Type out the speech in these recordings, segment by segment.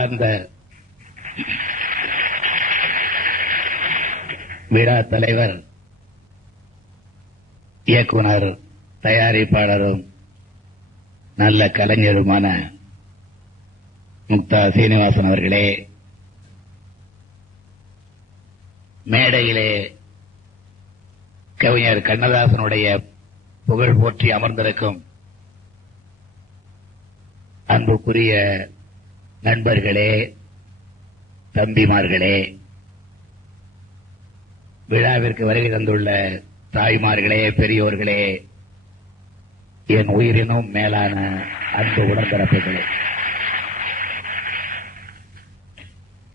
அன்பார்ந்த விழா தலைவர், இயக்குனர், தயாரிப்பாளரும் நல்ல கலைஞருமான முக்தா சீனிவாசன் அவர்களே, மேடையிலே கவிஞர் கண்ணதாசனுடைய புகழ் போற்றி அமர்ந்திருக்கும் அன்புக்குரிய நண்பர்களே, தம்பிமார்களே, விழாவிற்கு வருகை தந்துள்ள தாய்மார்களே, பெரியோர்களே, என் உயிரினும் மேலான அன்பு உடன்பிறப்புகளே,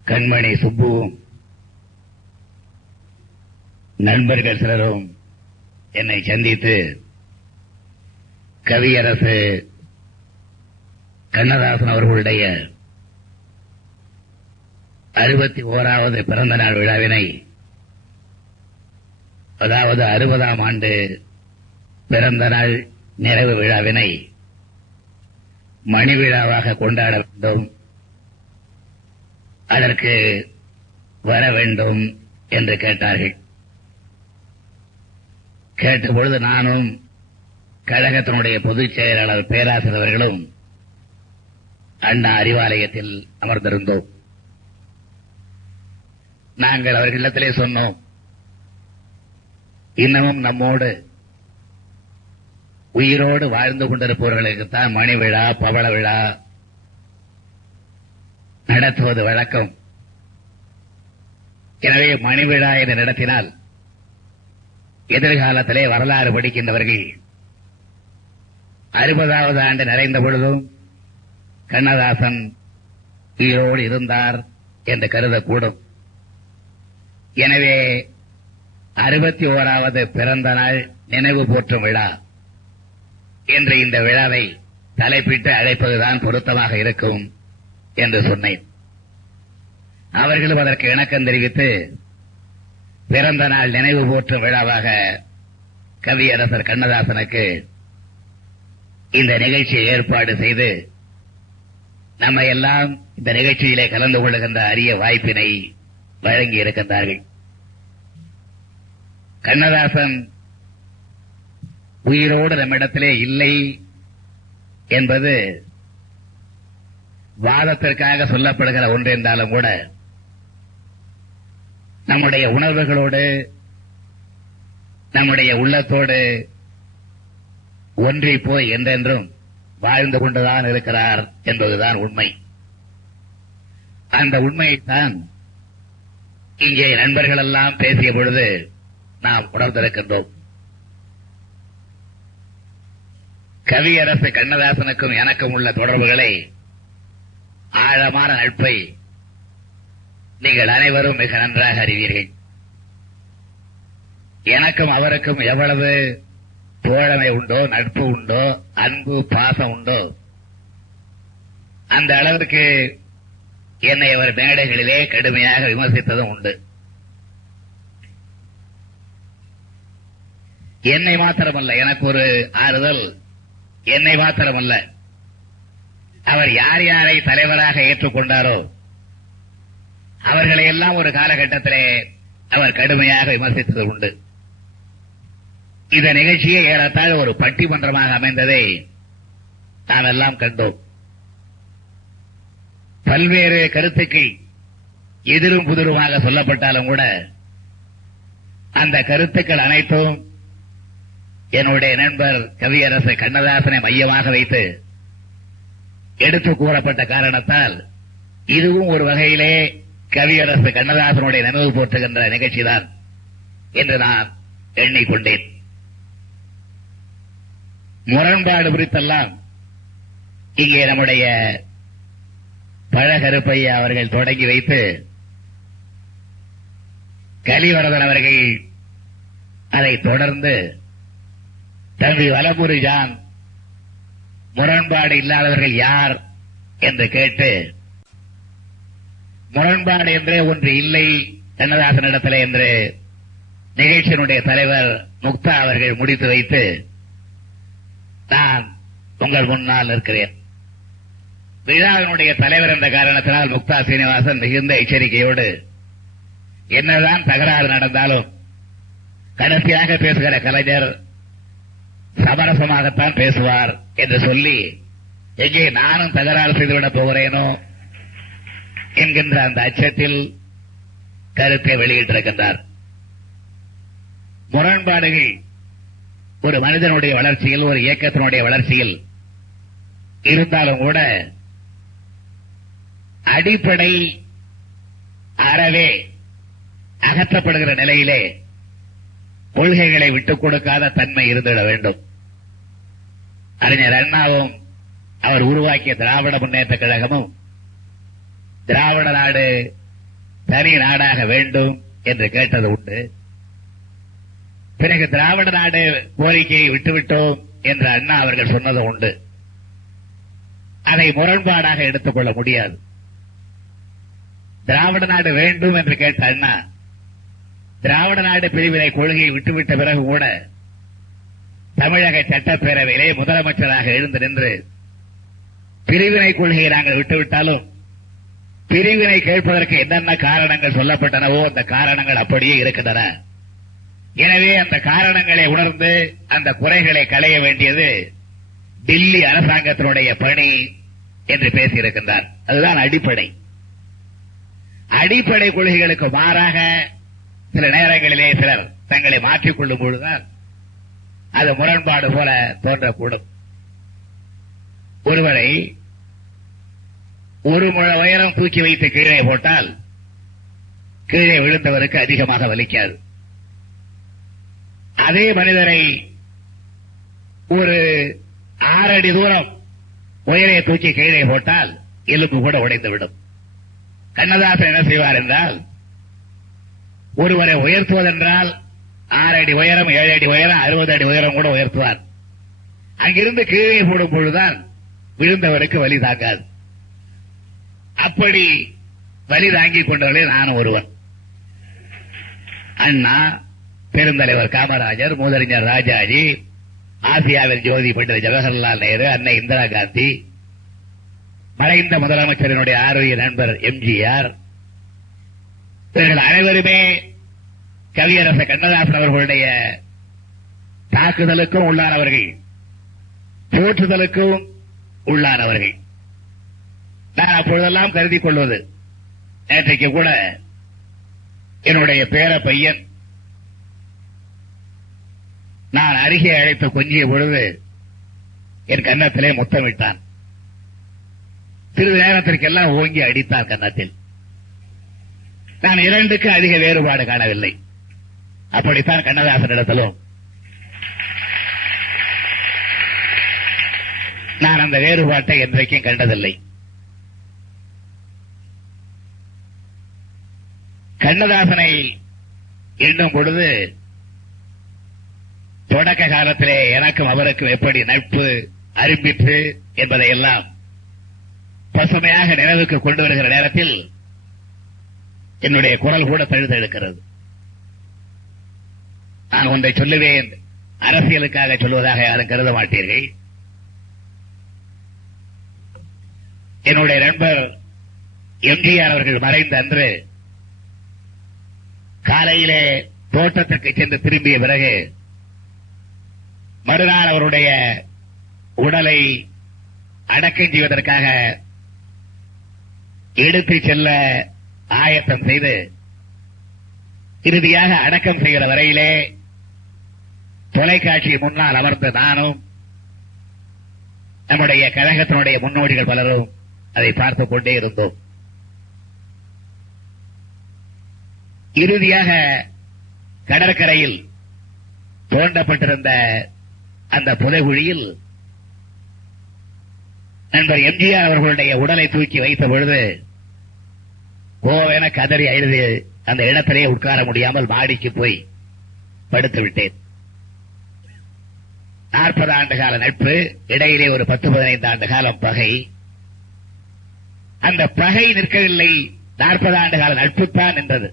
கண்மணி சுப்புவும் நண்பர்கள் சிலரும் என்னை சந்தித்து கவியரசு கண்ணதாசன் அவர்களுடைய 61வது பிறந்த நாள் விழாவினை, அதாவது 60ஆம் ஆண்டு பிறந்த நாள் நிறைவு விழாவினை மணி விழாவாக கொண்டாட வேண்டும், அதற்கு வர வேண்டும் என்று கேட்டார்கள். கேட்டபொழுது நானும் கழகத்தினுடைய பொதுச் செயலாளர் பேராசிரியர் அவர்களும் அண்ணா அறிவாலயத்தில் அமர்ந்திருந்தோம். நாங்கள் அவர்களிடத்திலே சொன்னோம், இன்னமும் நம்மோடு உயிரோடு வாழ்ந்து கொண்டிருப்பவர்களுக்குத்தான் மணி விழா, பவள விழா நடத்துவது வழக்கம். எனவே மணி விழா என்று நடத்தினால் எதிர்காலத்திலே வரலாறு படிக்கின்றவர்கள் 60வது ஆண்டு நிறைந்த பொழுதும் கண்ணதாசன் உயிரோடு இருந்தார் என்று கருதக்கூடும். எனவே 61வது பிறந்த நாள் நினைவு போற்றும் விழா என்று இந்த விழாவை தலைப்பிட்டு அழைப்பதுதான் பொருத்தமாக இருக்கும் என்று சொன்னேன். அவர்களும் அதற்கு இணக்கம் தெரிவித்து பிறந்த நாள் நினைவு போற்றும் விழாவாக கவியரசர் கண்ணதாசனுக்கு இந்த நிகழ்ச்சியை ஏற்பாடு செய்து நம்மை எல்லாம் இந்த நிகழ்ச்சியிலே கலந்து கொள்ளுகின்ற அரிய வாய்ப்பினை வழங்கி இருக்கின்றார்கள். கண்ணதாசன் உயிரோடு நம்மிடத்திலே இல்லை என்பது வாதத்திற்காக சொல்லப்படுகிற ஒன்று என்றாலும் கூட நம்முடைய உணர்வுகளோடு, நம்முடைய உள்ளத்தோடு ஒன்றி போய் என்றென்றும் வாழ்ந்து கொண்டுதான் இருக்கிறார் என்பதுதான் உண்மை. அந்த உண்மையைத்தான் இங்கே நண்பர்கள் எல்லாம் பேசிய பொழுது நாம் உணர்ந்திருக்கின்றோம். கவியரசு கண்ணதாசனுக்கும் எனக்கும் உள்ள தொடர்புகளை, ஆழமான நட்பை நீங்கள் அனைவரும் மிக நன்றாக அறிவீர்கள். எனக்கும் அவருக்கும் எவ்வளவு தோழமை உண்டோ, நட்பு உண்டோ, அன்பு பாசம் உண்டோ, அந்த அளவிற்கு என்னை அவர் மேடைகளிலே கடுமையாக விமர்சித்ததும் உண்டு. என்னை மாத்திரமல்ல, எனக்கு ஒரு ஆறுதல், என்னை மாத்திரமல்ல, அவர் யார் யாரை தலைவராக ஏற்றுக்கொண்டாரோ அவர்களை எல்லாம் ஒரு காலகட்டத்திலே அவர் கடுமையாக விமர்சித்தது உண்டு. இந்த நிகழ்ச்சியை ஏறத்தாழ ஒரு பட்டிமன்றமாக அமைந்ததை நாம் எல்லாம் கண்டோம். பல்வேறு கருத்துக்கள் எதிரும் புதிருமாக சொல்லப்பட்டாலும் கூட அந்த கருத்துக்கள் அனைத்தும் என்னுடைய நண்பர் கவியரசு கண்ணதாசனை மையமாக வைத்து எடுத்து கூறப்பட்ட காரணத்தால் இதுவும் ஒரு வகையிலே கவியரசு கண்ணதாசனுடைய நினைவு போற்றுகின்ற நிகழ்ச்சிதான் என்று நான் எண்ணிக்கொண்டேன். முரண்பாடு குறித்தெல்லாம் இங்கே நம்முடைய பழகருப்பையா அவர்கள் தொடங்கி வைத்து கலிவரதன் அவர்கள் அதைத் தொடர்ந்து தம்பி வலம்புரி ஜான் முரண்பாடு இல்லாதவர்கள் யார் என்று கேட்டு, முரண்பாடு என்றே ஒன்று இல்லை கண்ணதாசனிடத்திலே என்று நிகழ்ச்சியினுடைய தலைவர் முக்தா அவர்கள் முடித்து வைத்து நான் உங்கள் முன்னால் இருக்கிறேன். விழாவினுடைய தலைவர் என்ற காரணத்தினால் முக்தா சீனிவாசன் மிகுந்த எச்சரிக்கையோடு என்னதான் தகராறு நடந்தாலும் கடைசியாக பேசுகிற கலைஞர் சமரசமாகத்தான் பேசுவார் என்று சொல்லி எங்கே நானும் தகராறு செய்துவிடப் போகிறேனோ என்கின்ற அந்த அச்சத்தில் கருத்தை வெளியிட்டிருக்கின்றார். முரண்பாடுகள் ஒரு மனிதனுடைய வளர்ச்சியில், ஒரு இயக்கத்தினுடைய வளர்ச்சியில் இருந்தாலும் கூட அடிப்படை அறவே அகற்றப்படுகிற நிலையிலே கொள்கைகளை விட்டுக் கொடுக்காத தன்மை இருந்திட வேண்டும். அறிஞர் அண்ணாவும் அவர் உருவாக்கிய திராவிட முன்னேற்ற கழகமும் திராவிட நாடு தனி நாடாக வேண்டும் என்று கேட்டது உண்டு. பிறகு திராவிட நாடு கோரிக்கையை விட்டுவிட்டோம் என்று அண்ணா அவர்கள் சொன்னது உண்டு. அதை முரண்பாடாக எடுத்துக்கொள்ள முடியாது. திராவிட நாடு வேண்டும் என்று கேட்ட அண்ணா திராவிட நாடு பிரிவினை கொள்கையை விட்டுவிட்ட பிறகு கூட தமிழக சட்டப்பேரவையிலே முதலமைச்சராக எழுந்து நின்று பிரிவினை கொள்கையை நாங்கள் விட்டுவிட்டாலும் பிரிவினை கேட்பதற்கு என்னென்ன காரணங்கள் சொல்லப்பட்டனவோ அந்த காரணங்கள் அப்படியே இருக்கின்றன. எனவே அந்த காரணங்களை உணர்ந்து அந்த குறைகளை களைய வேண்டியது டில்லி அரசாங்கத்தினுடைய பணி என்று பேசியிருக்கின்றார். அதுதான் அடிப்படை. அடிப்படை கொள்கைகளுக்கு மாறாக சில நேரங்களிலே சிலர் தங்களை மாற்றிக் கொள்ளும் பொழுதுதான் அது முரண்பாடு போல தோன்றக்கூடும். ஒருவரை ஒரு முழ உயரம் தூக்கி வைத்து கீழே போட்டால் கீழே விழுந்தவருக்கு அதிகமாக வலிக்காது. அதே மனிதரை ஒரு 6 அடி தூரம் உயரை தூக்கி கீழே போட்டால் எலும்பு கூட உடைந்துவிடும். கண்ணதாசன் என்ன செய்வார் என்றால், ஒருவரை உயர்த்துவதென்றால் 6 அடி உயரம், 7 அடி உயரம், 60 அடி உயரம் கூட உயர்த்துவார். அங்கிருந்து கீழே போடும் பொழுதுதான் விழுந்தவருக்கு வலி தாக்காது. அப்படி வலி தாங்கிக் கொண்டவர்களே நானும் ஒருவன். அண்ணா, பெருந்தலைவர் காமராஜர், மூதறிஞர் ராஜாஜி, ஆசியாவில் ஜோதி பண்டித ஜவஹர்லால் நேரு, அன்னை இந்திரா காந்தி, மறைந்த முதலமைச்சரினுடைய ஆரோக்கிய நண்பர் எம்ஜிஆர், இவர்கள் அனைவருமே கவியரசர் கண்ணதாசன் அவர்களுடைய தாக்குதலுக்கும் உள்ளானவர்கள், போற்றுதலுக்கும் உள்ளானவர்கள். நான் அப்பொழுதெல்லாம் கருதிக் கொள்வது, நேற்றைக்கு கூட என்னுடைய பேர பையன் நான் அருகே அழைத்து கொஞ்சிய பொழுது என் கன்னத்திலே முத்தமிட்டான். சிறிது நேரத்திற்கெல்லாம் ஓங்கி அடித்தார் கன்னத்தில். நான் 2க்கு அதிக வேறுபாடு காணவில்லை. அப்படித்தான் கண்ணதாசனிடத்திலும் நான் அந்த வேறுபாட்டை என்றைக்கும் கண்டதில்லை. கண்ணதாசனை எண்ணும் பொழுது தொடக்க காலத்திலே எனக்கும் அவருக்கும் எப்படி நட்பு அரும்பிற்று என்பதையெல்லாம் பசுமையாக நினைவுக்கு கொண்டு வருகிற நேரத்தில் என்னுடைய குரல் கூட தழுதெடுக்கிறது. நான் ஒன்றை சொல்லுவேன், அரசியலுக்காக சொல்வதாக யாரும் கருத மாட்டீர்கள். என்னுடைய நண்பர் எம்ஜிஆர் அவர்கள் மறைந்த அன்று காலையிலே தோட்டத்திற்கு சென்று திரும்பிய பிறகு மறுநாள் அவருடைய உடலை அடக்கம் செய்வதற்காக எடுத்துச் செல்ல ஆயத்தம் செய்து இறுதியாக அடக்கம் செய்கிற வரையிலே தொலைக்காட்சி முன்னால் அமர்ந்த நானும் நம்முடைய கழகத்தினுடைய முன்னோடிகள் பலரும் அதை பார்த்துக் கொண்டே இருந்தோம். இறுதியாக கடற்கரையில் தோண்டப்பட்டிருந்த அந்த புதைகுழியில் நண்பர் எம்ஜிஆர் அவர்களுடைய உடலை தூக்கி வைத்த பொழுது கோவென கதறி அழுது அந்த இடத்திலே உட்கார முடியாமல் மாடிக்கு போய் படுத்து விட்டேன். 40 ஆண்டு கால நட்பு, இடையிலே ஒரு 10-15 ஆண்டு காலம் பகை. அந்த பகை நிற்கவில்லை, 40 ஆண்டு கால நட்புத்தான் நின்றது.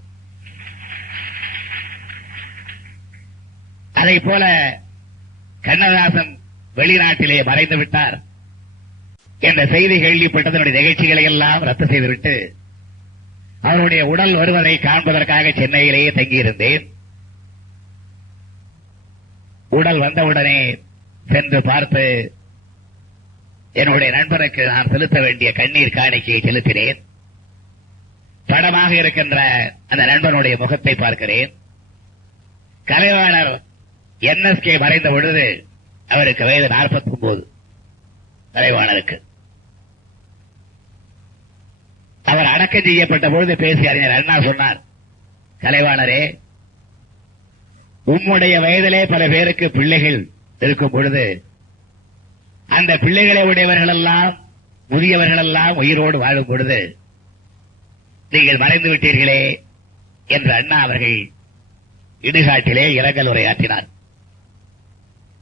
அதைப் போல கண்ணதாசன் வெளிநாட்டிலே மறைந்து விட்டார். என்ற செய்தி கேள்விப்பட்டதனுடைய நிகழ்ச்சிகளை எல்லாம் ரத்து செய்துவிட்டு அவருடைய உடல் வருவதை காண்பதற்காக சென்னையிலேயே தங்கியிருந்தேன். உடல் வந்தவுடனே சென்று பார்த்து என்னுடைய நண்பருக்கு நான் செலுத்த வேண்டிய கண்ணீர் காணிக்கையை செலுத்தினேன். படமாக இருக்கின்ற அந்த நண்பனுடைய முகத்தை பார்க்கிறேன். கலைவாணர் NSK மறைந்த பொழுது அவருக்கு வயது 49. கலைவாணருக்கு அவர் அடக்கம் செய்யப்பட்ட பொழுது பேசிய அறிஞர் அண்ணா சொன்னார், கலைவாணரே, உம்முடைய வயதிலே பல பேருக்கு பிள்ளைகள் இருக்கும் பொழுது அந்த பிள்ளைகளை உடையவர்கள் எல்லாம் முதியவர்கள் எல்லாம் உயிரோடு வாழும் பொழுது நீங்கள் மறைந்து விட்டீர்களே என்று அண்ணா அவர்கள் இடுகாட்டிலே இரங்கல் உரையாற்றினார்.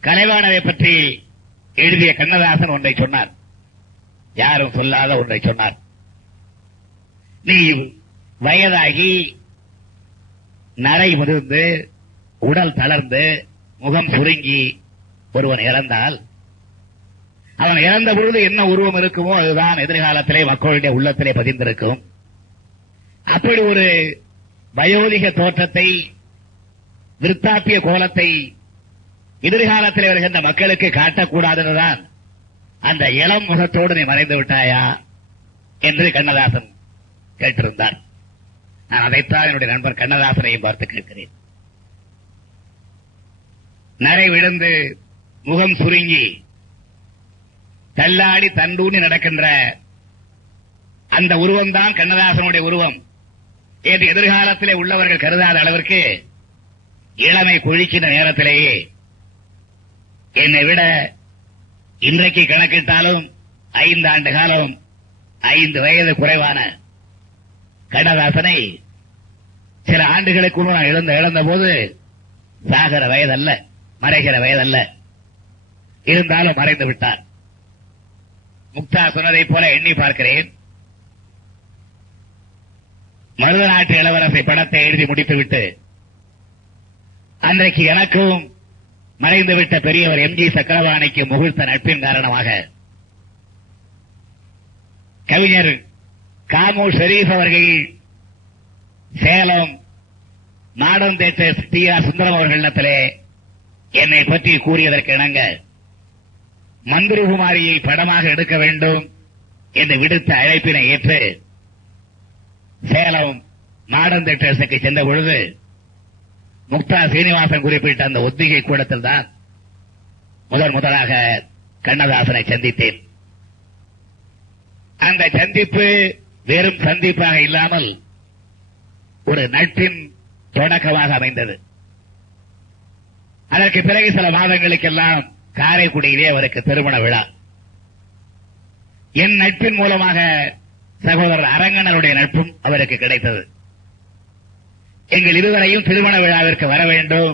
கலைவாணரை பற்றி எழுதிய கண்ணதாசன் ஒன்றை சொன்னார், யாரும் சொல்லாத ஒன்றை சொன்னார். நீ வயதாகி நரை முதிர்ந்து உடல் தளர்ந்து முகம் சுருங்கி ஒருவன் இறந்தால் அவன் இறந்த பொழுது என்ன உருவம் இருக்குமோ அதுதான் எதிர்காலத்திலே மக்களுடைய உள்ளத்திலே பதிந்திருக்கும். அப்படி ஒரு வயோதிக தோற்றத்தை, விருத்தாப்பிய கோலத்தை எதிர்காலத்தில் வருகின்ற மக்களுக்கு காட்டக்கூடாதுதான் அந்த இளம் முகத்தோடு நீ மறைந்து விட்டாயா என்று கண்ணதாசன் கேட்டிருந்தார். நான் அதைத்தான் என்னுடைய நண்பர் கண்ணதாசனையும் பார்த்து கேட்கிறேன். நரை விழுந்து முகம் சுருங்கி தள்ளாடி தண்டூனி நடக்கின்ற அந்த உருவம்தான் கண்ணதாசனுடைய உருவம் என்று எதிர்காலத்திலே உள்ளவர்கள் கருதாத அளவிற்கு இளமை கொழிக்கின்ற நேரத்திலேயே என்னை விட இன்றைக்கு கணக்கிட்டாலும் 5 ஆண்டு காலம் 5 வயது குறைவான கண்ணதாசனை சில ஆண்டுகளுக்கு முன்பு நான் இழந்த போது சாகிற வயதல்ல, மறைகிற வயதல்ல, இருந்தாலும் மறைந்து விட்டார். முக்தா சொன்னதைப் போல எண்ணி பார்க்கிறேன். மருத நாட்டு இளவரசை படத்தை எழுதி முடித்துவிட்டு அன்றைக்கு எனக்கும் மறைந்துவிட்ட பெரியவர் MG சக்கரவாணிக்கு முகிழ்த்த நட்பின் காரணமாக கவிஞர் காமு ஷெரீப் அவர்கள் சேலம் நாடன் தேட்டர் TR சுந்தரம் அவர்களிடத்திலே என்னை பற்றி கூறியதற்கு இணங்க மந்திரகுமாரியை படமாக எடுக்க வேண்டும் என்று விடுத்த அழைப்பினை ஏற்று சேலம் நாடன் தேட்டர்ஸுக்கு சென்ற பொழுது முக்தா சீனிவாசன் குறிப்பிட்ட அந்த ஒத்திகை கூடத்தில் தான் முதலாக கண்ணதாசனை சந்தித்தேன். அந்த சந்திப்பு வெறும் சந்திப்பாக இல்லாமல் ஒரு நட்பின் தொடக்கமாக அமைந்தது. அதற்கு பிறகு சில மாதங்களுக்கெல்லாம் காரைக்குடியிலே அவருக்கு திருமண விழா. என் நட்பின் மூலமாக சகோதரர் அரங்கனருடைய நட்பும் அவருக்கு கிடைத்தது. எங்கள் இருவரையும் திருமண விழாவிற்கு வர வேண்டும்,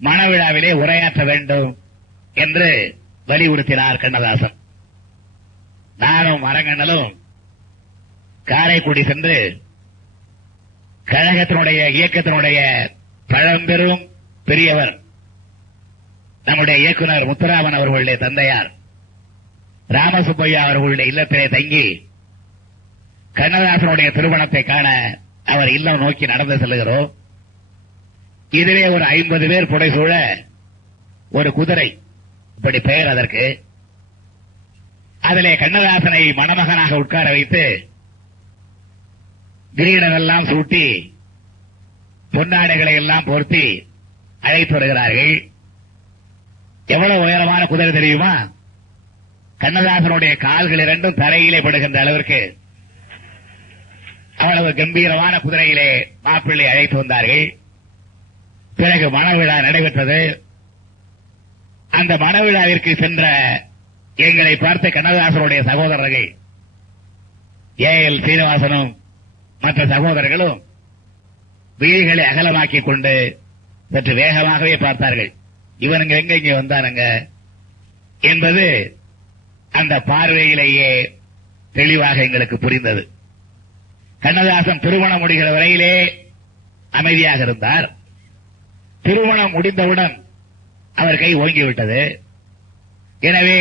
மணவிழாவிலே உரையாற்ற வேண்டும் என்று வலியுறுத்தினார் கண்ணதாசன். நானும் அரங்கனலும் காரைக்குடி சென்று கழகத்தினுடைய இயக்கத்தினுடைய பழம்பெரும் பெரியவர் நம்முடைய இயக்குனர் முத்துராமன் அவர்களுடைய தந்தையார் ராமசுப்பையா அவர்களுடைய இல்லத்திலே தங்கி கண்ணதாசனுடைய திருமணத்தை காண அவர் இல்லம் நோக்கி நடந்து செல்லுகிறோம். இதிலே ஒரு 50 பேர் புடைசூழ ஒரு குதிரை, இப்படி பெயர் அதற்கு. அதிலே கண்ணதாசனை மணமகனாக உட்கார வைத்து கிரீடமெல்லாம் சூட்டி பொன்னாடைகளை எல்லாம் போர்த்தி அழைத்து வருகிறார்கள். எவ்வளவு உயரமான குதிரை தெரியுமா? கண்ணதாசனுடைய கால்கள் இரண்டும் தரையிலே படுகின்ற அளவிற்கு அவ்வளவு கம்பீரமான குதிரையிலே மாப்பிள்ளை அழைத்து வந்தார்கள். பிறகு மணவிழா நடைபெற்றது. அந்த மணவிழாவிற்கு சென்ற எங்களை பார்த்த கண்ணதாசனுடைய சகோதரர்கள் AL சீனிவாசனும் மற்ற சகோதரர்களும் வீதிகளை அகலமாக்கிக் கொண்டு சற்று வேகமாகவே பார்த்தார்கள். இவனுங்க எங்க இங்கே வந்தானுங்க என்பது அந்த பார்வையிலேயே தெளிவாக எங்களுக்கு புரிந்தது. கண்ணதாசன் திருமணம் முடிகிற வரையிலே அமைதியாக இருந்தார். திருமணம் முடிந்தவுடன் அவர் கை ஓங்கிவிட்டது. எனவே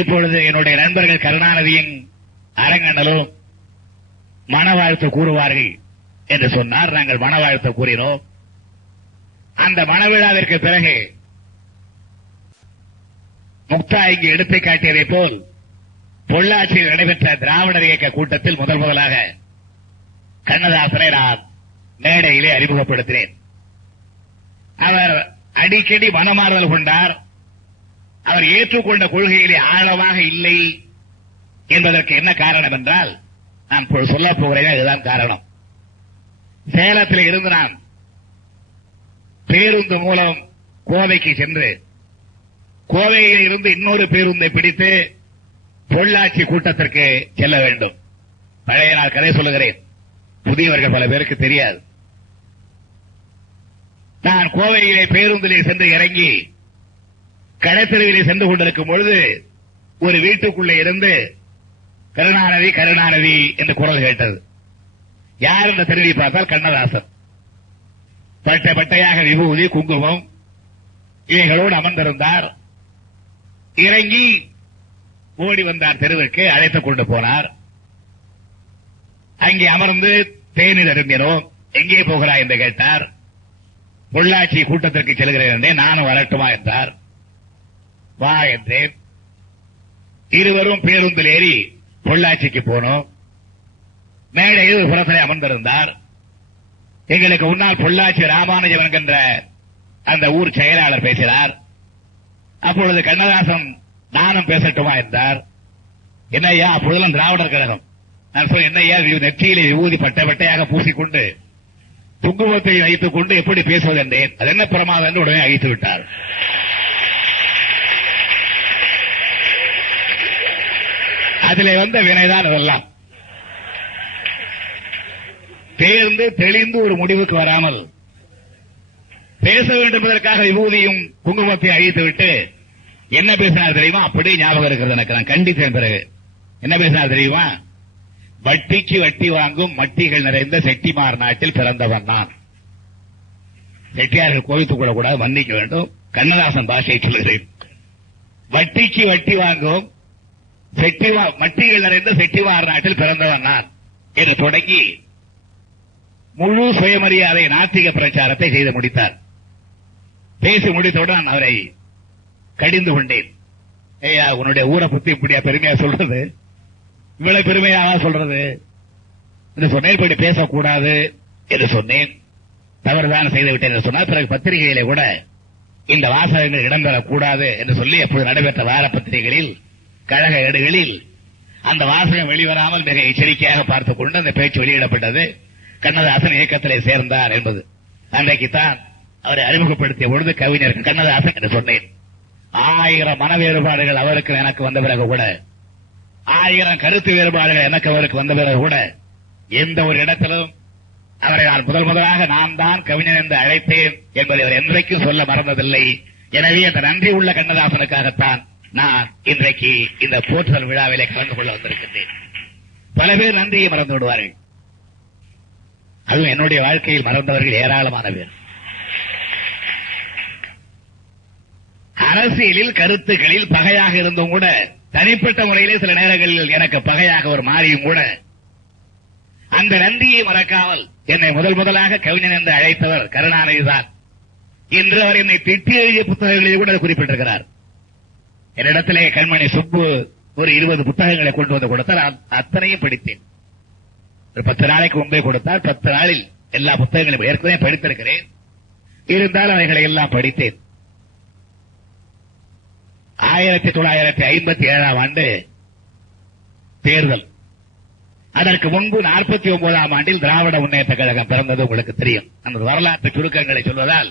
இப்பொழுது என்னுடைய நண்பர்கள் கருணாநிதியின் அரங்கண்ணலும் மனவாழ்த்து கூறுவார்கள் என்று சொன்னார். நாங்கள் மனவாழ்த்து கூறினோம். அந்த மணவிழாவிற்கு பிறகு முக்தா இங்கு எடுத்துக் காட்டியதைப் போல் பொள்ளாச்சியில் நடைபெற்ற திராவிடர் இயக்க கூட்டத்தில் முதலாக கண்ணதாசனை நான் மேடையிலே அறிமுகப்படுத்தினேன். அவர் அடிக்கடி மனமாறுதல் கொண்டார். அவர் ஏற்றுக்கொண்ட கொள்கையிலே ஆழமாக இல்லை என்பதற்கு என்ன காரணம் என்றால், நான் சொல்லப் போகிறேன், இதுதான் காரணம். சேலத்தில் இருந்து நான் பேருந்து மூலம் கோவைக்கு சென்று கோவையில் இருந்து இன்னொரு பேருந்தை பிடித்து பொள்ளாச்சி கூட்டத்திற்கு செல்ல வேண்டும். பழைய நாள் கதை சொல்லுகிறேன், புதியவர்கள் பல பேருக்கு தெரியாது. நான் கோவையிலே பேருந்திலே சென்று இறங்கி கடத்தெருவிலே சென்று கொண்டிருக்கும் பொழுது ஒரு வீட்டுக்குள்ளே இருந்து கருணாநிதி கருணாநிதி என்று குரல் கேட்டது. யார் இந்த தெருவை பார்த்தால் கண்ணதாசன். பட்டை பட்டையாக விபூதி குங்குமம் இவைகளோடு அமர்ந்திருந்தார். இறங்கி ஓடி வந்தார், தெருவுக்கு அழைத்துக் கொண்டு போனார். அங்கே அமர்ந்து தேநீர் அருந்தினோம். எங்கே போகிறாய் என்று கேட்டார். பொள்ளாச்சி கூட்டத்திற்கு செல்கிறேன் என்றேன். நானும் வரட்டுமா என்றார். வா என்றேன். இருவரும் பேருந்தில் ஏறி பொள்ளாச்சிக்கு போனோம். மேடையில் ஒரு புறத்திலே அமர்ந்திருந்தார். எங்களுக்கு முன்னால் பொள்ளாச்சி ராமானுஜம் என்கின்ற அந்த ஊர் செயலாளர் பேசினார். அப்பொழுது கண்ணதாசன் நானும் பேசட்டுமா என்றார். என்னையா, அப்பொழுதெல்லாம் திராவிடர் கழகம். நான் சொன்னேன், என்னையா நெற்றியிலே விபூதி பட்டை பட்டையாக பூசிக்கொண்டு குங்குமத்தை வைத்துக் கொண்டு எப்படி பேசுவது என்றேன். அது என்ன பிரமாதம் என்று உடனே அழித்து விட்டார். அதிலே வந்த வினைதான் இதெல்லாம். தேர்ந்து தெளிந்து ஒரு முடிவுக்கு வராமல் பேச வேண்டும் என்பதற்காக விபூதியும் குங்குமத்தை அழித்துவிட்டு என்ன பேசினார் தெரியுமா? அப்படியே ஞாபகம் இருக்கிறது எனக்கு. நான் கண்டித்தேன். பிறகு என்ன பேசினார் தெரியுமா? வட்டிக்கு வட்டி வாங்கும் மட்டிகள் நிறைந்த செட்டிமார் நாட்டில் பிறந்தவன் நான். செட்டியார்கள் கோவித்துக் கொள்ளக்கூடாது, மன்னிக்க வேண்டும். கண்ணதாசன் பாஷையை சொல்கிறேன். வட்டிக்கு வட்டி வாங்கும் மட்டிகள் நிறைந்த செட்டிமார் நாட்டில் பிறந்தவன் நான் என்று தொடங்கி முழு சுயமரியாதை நாத்திக பிரச்சாரத்தை செய்து முடித்தார். பேசி முடித்தவுடன் அவரை கடிந்து கொண்டேன். ஐயா, உன்னுடைய ஊரை பத்தி இப்படியா பெருமையா சொல்றது? இவ்வளவு பெருமையாக சொல்றது என்று சொன்னேன். இப்படி பேசக்கூடாது என்று சொன்னேன். தவறுதான் செய்துவிட்டேன் என்று சொன்னால், பிறகு பத்திரிகையிலே கூட இந்த வாசகங்கள் இடம்பெறக்கூடாது என்று சொல்லி அப்போது நடைபெற்ற வார பத்திரிகைகளில் கழக ஏடுகளில் அந்த வாசகம் வெளிவராமல் மிக எச்சரிக்கையாக பார்த்துக் கொண்டு அந்த பேச்சு வெளியிடப்பட்டது. கண்ணதாசன் இயக்கத்திலே சேர்ந்தார் என்பது. அன்றைக்குத்தான் அவரை அறிமுகப்படுத்திய பொழுது கவிஞர் கண்ணதாசன் என்று சொன்னேன். 1000 மன வேறுபாடுகள் அவருக்கு எனக்கு வந்த பிறகு கூட, 1000 கருத்து வேறுபாடுகள் எனக்கு அவருக்கு வந்த பிறகு கூட, எந்த ஒரு இடத்திலும் அவரை நான் முதலாக நான் தான் கவிஞன் என்று அழைத்தேன் என்பதை அவர் என்றைக்கும் சொல்ல மறந்ததில்லை. எனவே அந்த நன்றி உள்ள கண்ணதாசனுக்காகத்தான் நான் இன்றைக்கு இந்த போற்றுதல் விழாவிலே கலந்து கொள்ள வந்திருக்கின்றேன். பல பேர் நன்றியை மறந்து விடுவார்கள். அதுவும் என்னுடைய வாழ்க்கையில் மறந்தவர்கள் ஏராளமான பேர். அரசியலில் கருத்துக்களில் பகையாக இருந்தும் கூட, தனிப்பட்ட முறையிலே சில நேரங்களில் எனக்கு பகையாக ஒரு மாறியும் கூட, அந்த நன்றியை மறக்காமல் என்னை முதலாக கவிஞன் என்று அழைத்தவர் கருணாநிதிதான். இன்று அவர் என்னை திட்டி எழுதிய புத்தகங்களில் கூட குறிப்பிட்டிருக்கிறார். என்னிடத்திலே கண்மணி சுப்பு ஒரு 20 புத்தகங்களை கொண்டு வந்து கொடுத்தார். அத்தனையும் படித்தேன். ஒரு 10 நாளைக்கு முன்பே கொடுத்தார். 10 நாளில் எல்லா புத்தகங்களையும் ஏற்கனவே படித்திருக்கிறேன். இருந்தாலும் அவைகளை எல்லாம் படித்தேன். 1957ஆம் ஆண்டு தேர்தல். அதற்கு முன்பு 49ஆம் ஆண்டில் திராவிட முன்னேற்ற கழகம் பிறந்தது உங்களுக்கு தெரியும். அந்த வரலாற்று சுருக்கங்களை சொல்வதால்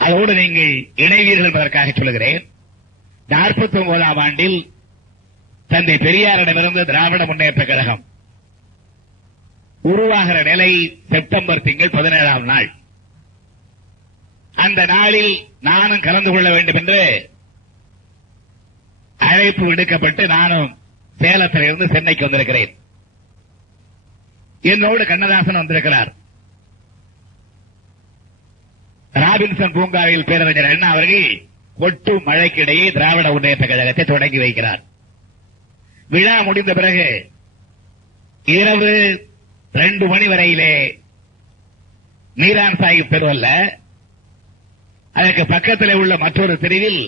அதோடு நீங்கள் இணைவீர்கள் என்பதற்காக சொல்லுகிறேன். 49ஆம் ஆண்டில் தந்தை பெரியாரிடமிருந்து திராவிட முன்னேற்ற கழகம் உருவாகிற நிலை செப்டம்பர் திங்கள் 17ஆம் நாள். அந்த நாளில் நானும் கலந்து கொள்ள வேண்டும் என்று அழைப்பு விடுக்கப்பட்டு நானும் சேலத்திலிருந்து சென்னைக்கு வந்திருக்கிறேன். என்னோடு கண்ணதாசன் வந்திருக்கிறார். ராபின்சன் பூங்காவில் பேரறிஞர் அண்ணா அவர்கள் கொட்டு மழைக்கிடையே திராவிட முன்னேற்ற கழகத்தை தொடங்கி வைக்கிறார். விழா முடிந்த பிறகு இரவு 2 மணி வரையிலே மீரான் சாஹிப் தெருவல்ல, அதற்கு பக்கத்தில் உள்ள மற்றொரு தெருவில்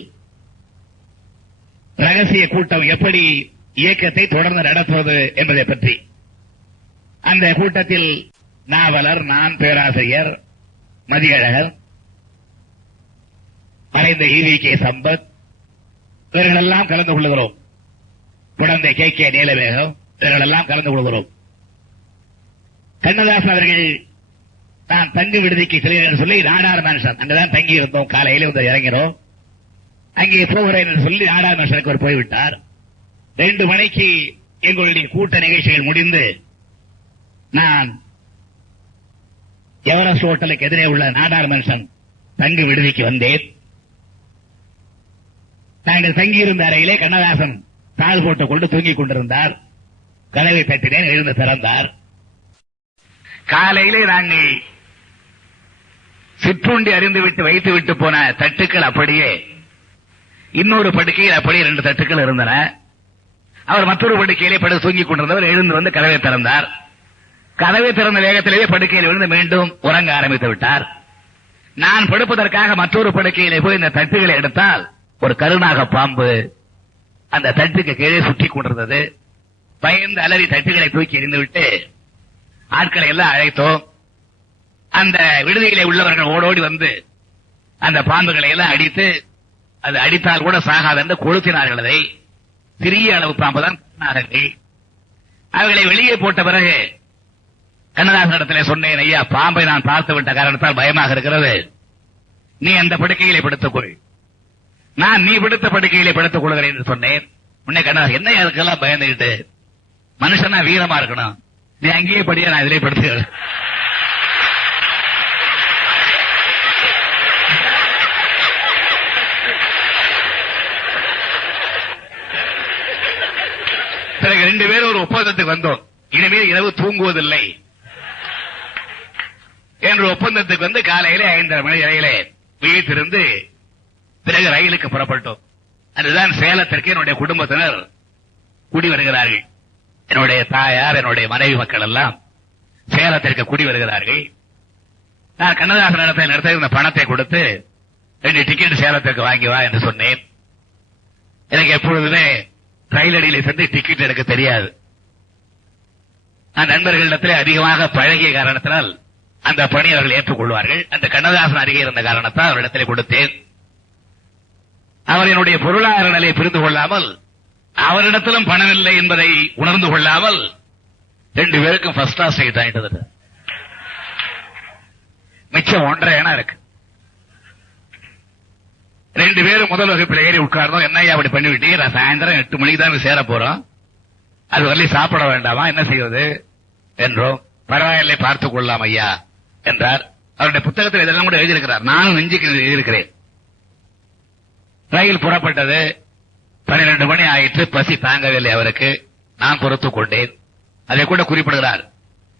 ரகசிய கூட்டம் எப்படி இயக்கத்தை தொடர்ந்து நடத்துவது என்பதை பற்றி. அந்த கூட்டத்தில் நாவலர், நான், பேராசிரியர் மதியழகர், மறைந்த ஈவி.கே. சம்பத் இவர்களெல்லாம் கலந்து கொள்கிறோம். குழந்தை கே. நீலவேகம் இவர்களெல்லாம் கலந்து கொள்கிறோம். கண்ணதாசன் அவர்கள் நான் தங்கு விடுதிக்கு செல்கிறேன் சொல்லி நாடார் மேன்ஷன் அங்கதான் தங்கி இருந்தோம். காலையில வந்து இறங்கினோம். அங்கே போகிறேன் என்று சொல்லி நாடார் மேன்ஷனுக்கு அவர் போய்விட்டார். 2 மணிக்கு எங்களுடைய கூட்ட நிகழ்ச்சிகள் முடிந்து நான் எவரெஸ்ட் ஹோட்டலுக்கு எதிரே உள்ள நாடார் மேன்ஷன் தங்கு விடுதிக்கு வந்தேன். நாங்கள் தங்கியிருந்த அறையிலே கண்ணதாசன் தாள் போட்டுக் கொண்டு தூங்கிக் கொண்டிருந்தார். கதவை தட்டினேன், எழுந்து திறந்தார். காலையிலே நாங்கள் சிற்றுண்டி அறிந்துவிட்டு வைத்துவிட்டு போன தட்டுக்கள் அப்படியே இன்னொரு படுக்கையில் அப்படியே 2 தட்டுக்கள் இருந்தன. அவர் மற்றொரு படுக்கையிலே படுத்து தூங்கிக் கொண்டிருந்தவர் எழுந்து வந்து கதவை திறந்தார். கதவை திறந்த வேகத்திலேயே படுக்கையில் விழுந்து மீண்டும் உறங்க ஆரம்பித்து விட்டார். நான் படுப்பதற்காக மற்றொரு படுக்கையிலே போய் இந்த தட்டுகளை எடுத்தால் ஒரு கருநாக பாம்பு அந்த தட்டுக்கு கீழே சுற்றிக் கொண்டிருந்தது. பயந்து அலறி தட்டுகளை தூக்கி எறிந்துவிட்டு ஆட்களை எல்லாம் அழைத்தோம். அந்த விடுதியிலே உள்ளவர்கள் ஓடோடி வந்து அந்த பாம்புகளை எல்லாம் அடித்து, அது அடித்தால் கூட சாகாது என்று கொளுத்தினார்கள். அதை சிறிய அளவு பாம்பு தான் அவர்களை வெளியே போட்ட பிறகு கண்ணதாசனிடத்திலே சொன்னேன், ஐயா, பாம்பை நான் பார்த்து விட்ட காரணத்தால் பயமாக இருக்கிறது, நீ அந்த படுக்கையிலே படுத்துக் கொள், நான் நீ படுத்த படுக்கையிலே படுத்துக் கொள்கிறேன் என்று சொன்னேன். உன்னை கண்ணதாசன், என்ன அதுக்கெல்லாம் பயந்துகிட்டு, மனுஷனா வீரமா இருக்கணும், நீ அங்கேயே படியா, நான் இதிலே படுத்துக்கிறேன். பிறகு 2 பேரும் ஒரு ஒப்பந்தத்துக்கு வந்தோம். இனிமேல் இரவு தூங்குவதில்லை என்ற ஒப்பந்தத்துக்கு வந்து காலையிலே 5:30 மணி வரையிலே வீட்டிலிருந்து பிறகு ரயிலுக்கு புறப்பட்டோம். அதுதான் சேலத்திற்கு என்னுடைய குடும்பத்தினர் குடி வருகிறார்கள். என்னுடைய தாயார், என்னுடைய மனைவி மக்கள் எல்லாம் சேலத்திற்கு குடி வருகிறார்கள். நான் கண்ணதாசன் இடத்தில் இந்த பணத்தை கொடுத்து 2 டிக்கெட் சேலத்திற்கு வாங்கி வா என்று சொன்னேன். எனக்கு எப்பொழுதுமே ரயில் அடியிலே சென்று டிக்கெட் எடுக்க தெரியாது. நான் நண்பர்களிடத்திலே அதிகமாக பழகிய காரணத்தினால் அந்த பணி அவர்கள் ஏற்றுக்கொள்வார்கள். அந்த கண்ணதாசன் அருகே இருந்த காரணத்தால் அவரிடத்திலே கொடுத்தேன். அவர் என்னுடைய பொருளாதார நிலையை புரிந்து கொள்ளாமல், அவரிடத்திலும் பணம் இல்லை என்பதை உணர்ந்து கொள்ளாமல் 2 பேருக்கும் ஃபர்ஸ்ட் கிளாஸ் டிக்கெட் ஆயிட்டது. மிச்சம் 1.5 இருக்கு. 2 பேரும் முதல் வகுப்பில் ஏறி உட்கார்ந்தோம். என்னையா அப்படி பண்ணிவிட்டீங்க, சாயந்தரம் 8 மணிக்கு தான் சேர போறோம், அது வரலையும் சாப்பிட வேண்டாமா, என்ன செய்வது என்றோம். பரவாயில்லை, பார்த்துக் கொள்ளலாம் ஐயா என்றார். அவருடைய புத்தகத்தில் இதெல்லாம் கூட எழுதியிருக்கிறார், நானும் நெஞ்சுக்கு எழுதியிருக்கிறேன். ரயில் புறப்பட்டது. 12 மணி ஆயிற்று. பசி தாங்கவில்லை அவருக்கு. நான் பொறுத்துக் கொண்டேன். அதை கூட குறிப்பிடுகிறார்,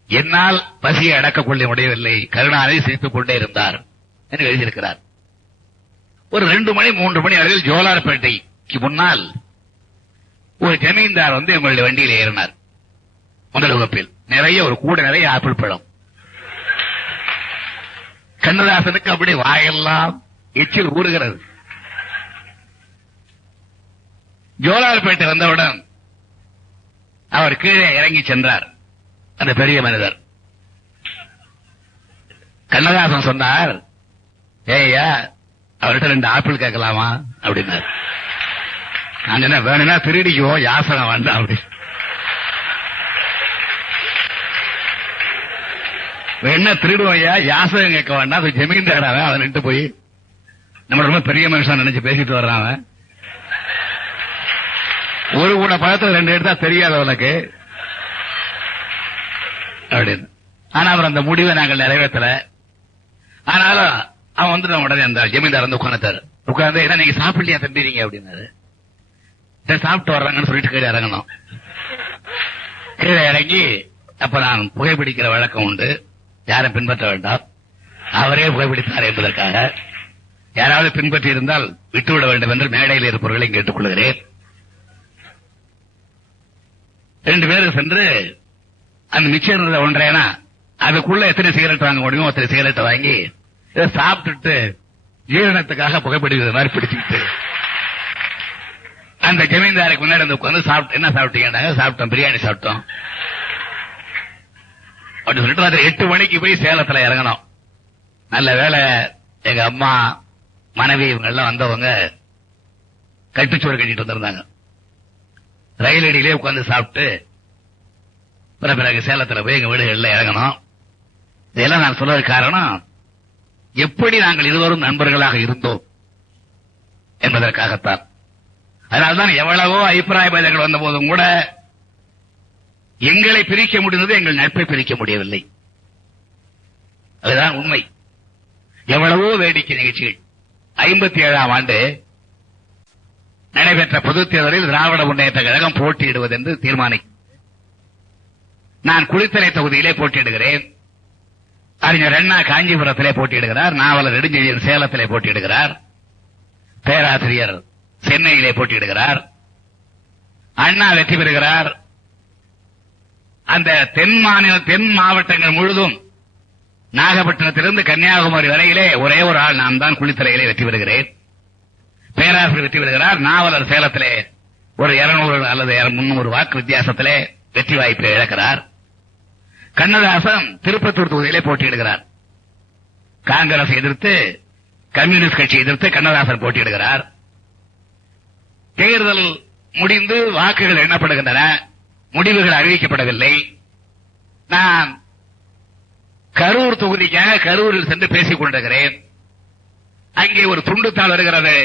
என்னால் பசியை அடக்கக் கொள்ள முடியவில்லை, கருணாநிதி சிரித்துக் கொண்டே இருந்தார் என்று எழுதியிருக்கிறார். ஒரு 2 மணி 3 மணி அளவில் ஜோலார்பேட்டைக்கு முன்னால் ஒரு ஜமீன்தார் வந்து எங்களுடைய வண்டியில் ஏறினார். முதல் வகுப்பில் நிறைய ஒரு கூட நிறைய ஆப்பிள் பழம். கண்ணதாசனுக்கு அப்படி வாயெல்லாம் எச்சில் ஊறுகிறது. ஜோலார்பேட்டை வந்தவுடன் அவர் கீழே இறங்கி சென்றார். அந்த பெரிய மனிதர் கண்ணதாசன் சொன்னார், ஏய்யா, அவர்கிட்ட 2 ஆப்பிள் கேட்கலாமா அப்படின்னாரு. நான் என்ன வேணும்னா திருடிக்கோ, யாசகம் வேண்டாம் அப்படி. வேணா திருடுவோயா, யாசகம் கேட்க வேண்டாம். அது ஜமீன்தாராவன், அவன் நின்று போய் நம்ம ரொம்ப பெரிய மனுஷன் நினைச்சு பேசிட்டு வர்றான். ஒரு கூட பழத்தில் 2 எடுத்தா தெரியாது உனக்கு அப்படின்னு. ஆனா அவர் அந்த முடிவை நாங்கள் நிறைவேற்றல. ஆனாலும் அவன் வந்து உடனே அந்த ஜமீன்தார் வந்து உட்கார்ந்து என்ன நீங்க சாப்பிடலையா தம்பிங்க அப்படின்னாரு. சாப்பிட்டு வர்றாங்கன்னு சொல்லிட்டு கீழே இறங்கணும். கீழே இறங்கி அப்ப நான் புகைப்பிடிக்கிற வழக்கம் உண்டு, யாரும் பின்பற்ற வேண்டாம், அவரே புகைப்பிடித்தார் என்பதற்காக யாராவது பின்பற்றி இருந்தால் விட்டுவிட வேண்டும் என்று மேடையில் இருப்பவர்களை கேட்டுக் கொள்கிறேன். 2 பேரும் சென்று அந்த மிச்சம் இருந்த ஒன்றேனா அதுக்குள்ள எத்தனை சிகரெட் வாங்க முடியுமோ அத்தனை சிகரெட்டை வாங்கி இதை சாப்பிட்டுட்டு ஜீரணத்துக்காக புகைப்பிடிக்கிற மாதிரி பிடிச்சிக்கிட்டு அந்த ஜமீன்தாருக்கு முன்னாடி வந்து உட்காந்து சாப்பிட்டு என்ன சாப்பிட்டீங்க? சாப்பிட்டோம், பிரியாணி சாப்பிட்டோம் அப்படின்னு சொல்லிட்டு அது 8 மணிக்கு போய் சேலத்துல இறங்கணும். நல்ல வேளை எங்க அம்மா மனைவி இவங்க எல்லாம் வந்தவங்க கட்டுச்சோறு கட்டிட்டு வந்திருந்தாங்க. ரயில் அடியிலே உட்கார்ந்து சாப்பிட்டு பிறகு சேலத்துல போய் எங்க வீடுகள்ல இறங்கணும். இதெல்லாம் நான் சொல்றது காரணம், எப்படி நாங்கள் இருவரும் நண்பர்களாக இருந்தோம் என்பதற்காகத்தான். அதனால்தான் எவ்வளவோ அபிப்பிராய பேதங்கள் வந்த போதும் கூட எங்களை பிரிக்க முடிந்தது, எங்கள் நட்பை பிரிக்க முடியவில்லை. அதுதான் உண்மை. எவ்வளவோ வேடிக்கை நிகழ்ச்சிகள். 57ஆம் ஆண்டு நடைபெற்ற பொதுத் தேர்தலில் திராவிட முன்னேற்ற கழகம் போட்டியிடுவது என்று தீர்மானிக்கும். நான் குளித்தலை தொகுதியிலே போட்டியிடுகிறேன். அறிஞர் அண்ணா காஞ்சிபுரத்திலே போட்டியிடுகிறார். நாவலர் நெடுஞ்செழியன் சேலத்திலே போட்டியிடுகிறார். பேராசிரியர் சென்னையிலே போட்டியிடுகிறார். அண்ணா வெற்றி பெறுகிறார். அந்த தென் மாவட்டங்கள் முழுதும் நாகப்பட்டினத்திலிருந்து கன்னியாகுமரி வரையிலே ஒரே ஒரு ஆள் நான் தான் குளித்தலையிலே வெற்றி பெறுகிறேன். பேராசிரியர் வெற்றி பெறுகிறார். நாவலர் சேலத்திலே ஒரு 200 அல்லது 300 வாக்கு வித்தியாசத்திலே வெற்றி வாய்ப்பை இழக்கிறார். கண்ணதாசன் திருப்பத்தூர் தொகுதியிலே போட்டியிடுகிறார். காங்கிரஸ் எதிர்த்து, கம்யூனிஸ்ட் கட்சி எதிர்த்து கண்ணதாசன் போட்டியிடுகிறார். தேர்தல் முடிந்து வாக்குகள் எண்ணப்படுகின்றன. முடிவுகள் அறிவிக்கப்படவில்லை. நான் கரூர் தொகுதிக்காக கரூரில் சென்று பேசிக் கொண்டிருக்கிறேன். அங்கே ஒரு துண்டுத்தாள் வருகிறது,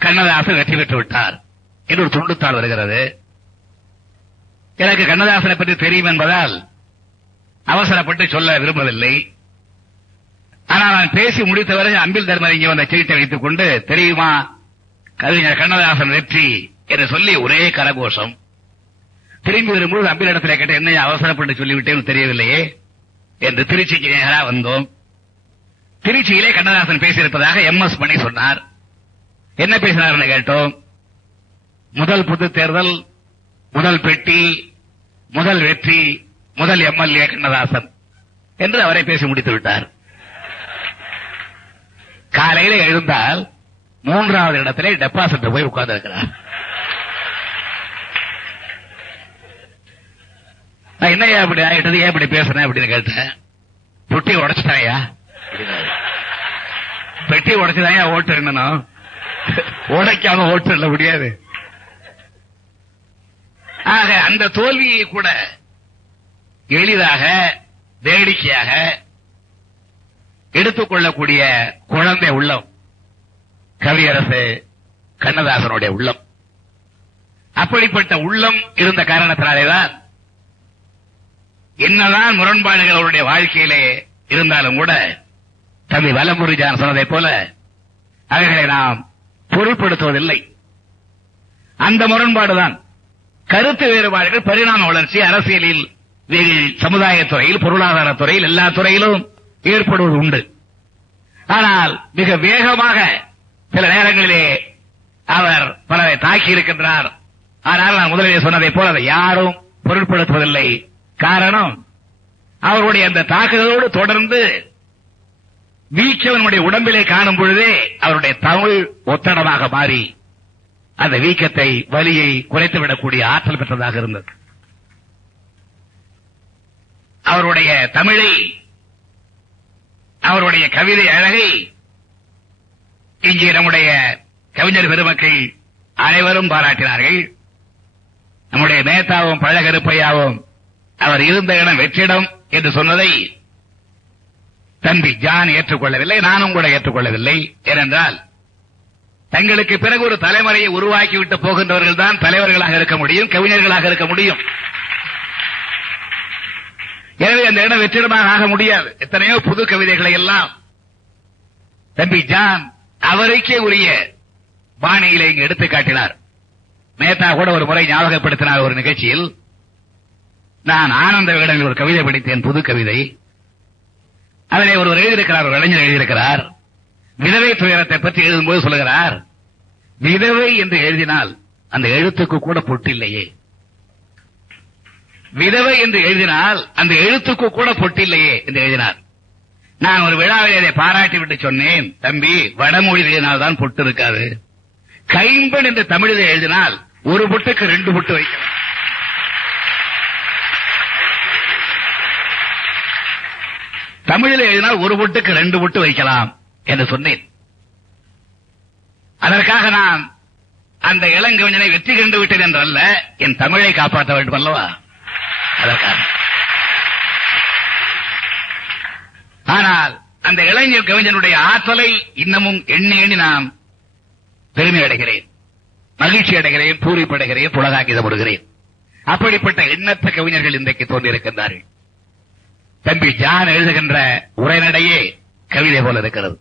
கண்ணதாசன் வெற்றி பெற்று விட்டார் என்று ஒரு துண்டுத்தாள் வருகிறது. எனக்கு கண்ணதாசனை பற்றி தெரியும் என்பதால் அவசரப்பட்டு சொல்ல விரும்பவில்லை. ஆனால் நான் பேசி முடித்தவரை அன்பில் தர்மர் இங்கே வந்த சீட்டை வைத்துக் கொண்டு, தெரியுமா கவிஞர் கண்ணதாசன் வெற்றி என்று சொல்லி ஒரே கரகோஷம். திரும்பி வரும்போது அன்பிலிடத்தில் கேட்ட, என்ன அவசரப்பட்டு சொல்லிவிட்டேன்னு தெரியவில்லையே என்று திருச்சிக்கு நேராக வந்தோம். திருச்சியிலே கண்ணதாசன் பேசியிருப்பதாக MS மணி சொன்னார். என்ன பேசினார் கேட்டோம். முதல் பொது தேர்தல், முதல் பெட்டி, முதல் வெற்றி, முதல் MLA கண்ணதாசன் என்று அவரை பேசி முடித்து விட்டார். காலையில எழுந்தால் 3வது இடத்திலே டெபாசிட் போய் உட்கார்ந்து இருக்கிறார். என்னையா அப்படி ஆயிட்டது, ஏன் இப்படி பேசுறேன் அப்படின்னு கேட்டேன். பெட்டி உடைச்சுட்டாயா? பெட்டி உடைச்சுதாயா ஓட்டு எண்ணணும், உடைக்காம ஓட்டு எண்ண முடியாது. ஆக அந்த தோல்வியை கூட எளிதாக வேடிக்கையாக எடுத்துக்கொள்ளக்கூடிய குழந்தை உள்ளம் கவியரசு கண்ணதாசனுடைய உள்ளம். அப்படிப்பட்ட உள்ளம் இருந்த காரணத்தினாலேதான் என்னதான் முரண்பாடுகள் அவருடைய வாழ்க்கையிலே இருந்தாலும் கூட தம்பி வலமுருஜான் சொன்னதை போல அவைகளை நாம் பொருட்படுத்துவதில்லை. அந்த முரண்பாடுதான் கருத்து வேறுபாடுகள், பரிணாம வளர்ச்சி, அரசியலில், சமுதாயத்துறையில், பொருளாதாரத்துறையில், எல்லா துறையிலும் ஏற்படுவது உண்டு. ஆனால் மிக வேகமாக சில நேரங்களிலே அவர் பலரை தாக்கி இருக்கின்றார். ஆனால் நான் முதலிலே சொன்னதை போல அதை யாரும் பொருட்படுத்துவதில்லை. காரணம், அவருடைய அந்த தாக்குதலோடு தொடர்ந்து வீக்கவனுடைய உடம்பிலே காணும் பொழுதே அவருடைய தமிழ் ஒத்தடமாக மாறி அந்த வீக்கத்தை, வலியை குறைத்துவிடக்கூடிய ஆற்றல் பெற்றதாக இருந்தது. அவருடைய தமிழை, அவருடைய கவிதை அழகை இங்கே நம்முடைய கவிஞர் பெருமக்கள் அனைவரும் பாராட்டினார்கள். நம்முடைய மேத்தாவும் பழகருப்பையாவும் அவர் இருந்த இடம் வெற்றிடம் என்று சொன்னதை தம்பி ஜான் ஏற்றுக்கொள்ளவில்லை, நானும் கூட ஏற்றுக்கொள்ளவில்லை. ஏனென்றால் தங்களுக்கு பிறகு ஒரு தலைமுறையை உருவாக்கிவிட்டு போகின்றவர்கள் தான் தலைவர்களாக இருக்க முடியும், கவிஞர்களாக இருக்க முடியும். எனவே அந்த இடம் வெற்றிடமாக ஆக முடியாது. எத்தனையோ புது கவிதைகளை எல்லாம் தம்பி ஜான் அவருக்கே உரிய பாணியிலே இங்கு எடுத்து காட்டினார். மேத்தா கூட ஒரு முறை ஞாபகப்படுத்தினார் ஒரு நிகழ்ச்சியில். நான் ஆனந்த விகடனில் ஒரு கவிதை படித்தேன், புது கவிதை. அதிலே ஒருவர் எழுதியிருக்கிறார், ஒரு இளைஞர் எழுதியிருக்கிறார், விதவை துயரத்தை பற்றி எழுதும்போது சொல்லுகிறார், விதவை என்று எழுதினால் அந்த எழுத்துக்கு கூட பொட்டில்லையே. விதவை என்று எழுதினால் அந்த எழுத்துக்கு கூட பொட்டில்லையே என்று எழுதினார். நான் ஒரு விழாவில் அதை பாராட்டி விட்டு சொன்னேன், தம்பி வடமொழி எழுதினால்தான் பொட்டு இருக்காது, கைம்பெண் என்று தமிழில் எழுதினால் ஒரு பொட்டுக்கு 2 பொட்டு வைக்கலாம். தமிழில் எழுதினால் ஒரு பொட்டுக்கு 2 பொட்டு வைக்கலாம் என்று சொன்னேன். அதற்காக நான் அந்த இளங்கவிஞனை வெற்றி கண்டு விட்டேன் என்றல்ல, என் தமிழை காப்பாற்ற வேண்டும் அல்லவா, அதற்காக. ஆனால் அந்த இளைஞர் கவிஞனுடைய ஆற்றலை இன்னமும் எண்ணி எண்ணி நான் பெருமை அடைகிறேன், மகிழ்ச்சி அடைகிறேன், பூரிப்படைகிறேன், புலகாக்கிதப்படுகிறேன். அப்படிப்பட்ட எண்ணற்ற கவிஞர்கள் இன்றைக்கு தோன்றியிருக்கின்றார்கள். தம்பி ஜான் எழுதுகின்ற உரைநடையே கவிதை போல இருக்கிறது.